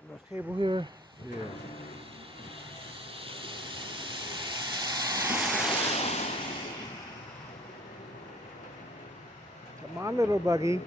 Got enough cable here? Yeah. Come on, little buggy.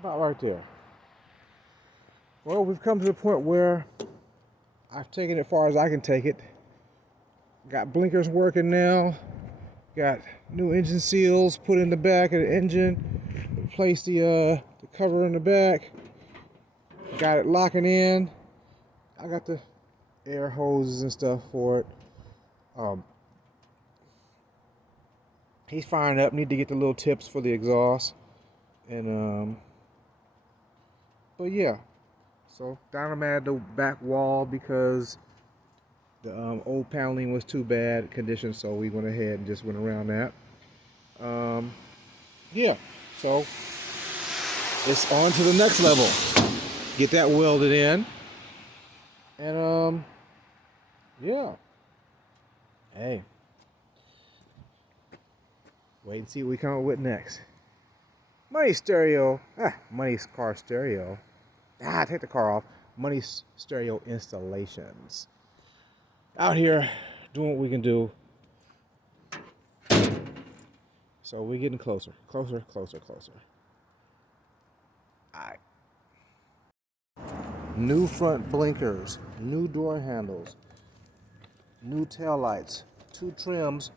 About right there. Well, we've come to the point where I've taken it as far as I can take it. Got blinkers working now. Got new engine seals put in the back of the engine. Replaced the cover in the back. Got it locking in. I got the air hoses and stuff for it. He's firing up. Need to get the little tips for the exhaust. And but yeah, so down I'm at the back wall because the old paneling was too bad condition, so we went ahead and just went around that. Yeah, so it's on to the next level. Get that welded in, and yeah. Hey, wait and see what we come up with next. Money stereo, Money's car stereo. Take the car off. Money stereo installations. Out here doing what we can do. So we're getting closer. Closer. Alright. New front blinkers, new door handles, new tail lights, 2 trims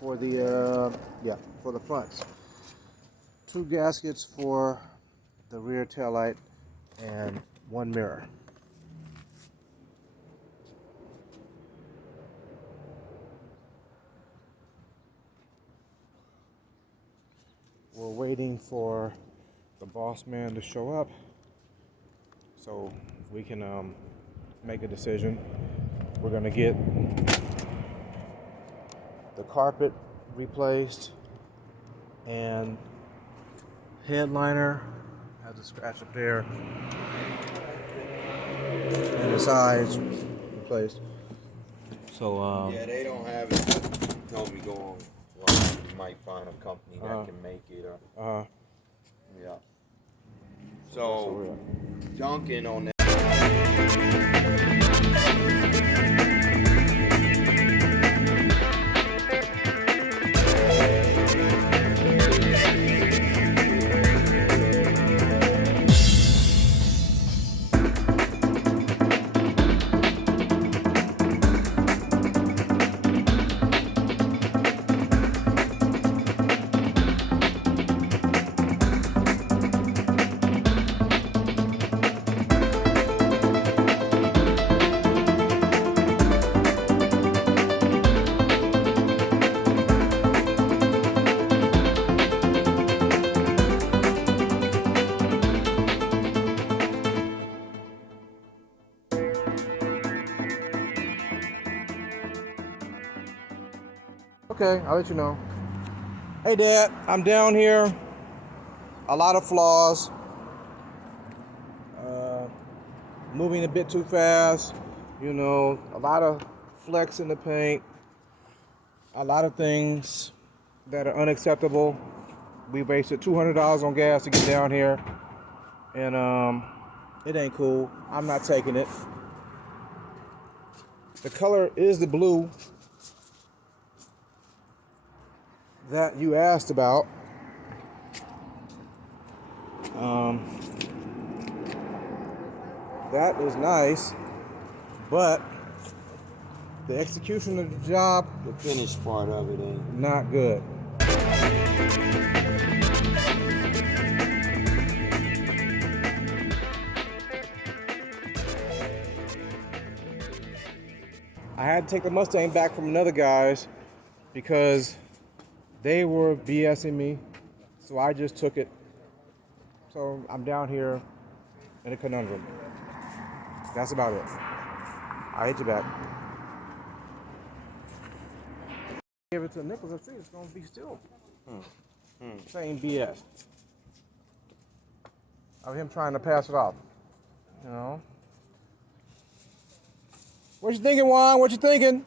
for the for the fronts. 2 gaskets for the rear tail light and 1 mirror. We're waiting for the boss man to show up so we can make a decision. We're gonna get the carpet replaced and headliner has a scratch up there and the sides replaced. So yeah, they don't have it. Tell me go on. Well, you might find a company that can make it. Yeah. So Duncan on that. Okay, I'll let you know. Hey Dad, I'm down here. A lot of flaws. Moving a bit too fast. You know, a lot of flecks in the paint. A lot of things that are unacceptable. We wasted $200 on gas to get down here. And it ain't cool. I'm not taking it. The color is the blue that you asked about. That is nice, but the execution of the job, The finished part of it ain't. not good. I had to take the Mustang back from another guy's because they were BSing me. So I just took it. So I'm down here in a conundrum. That's about it. I hit you back. Give it to Nicholas Street, it's gonna be still same BS. Of him trying to pass it off. You know? What you thinking, Juan? What you thinking?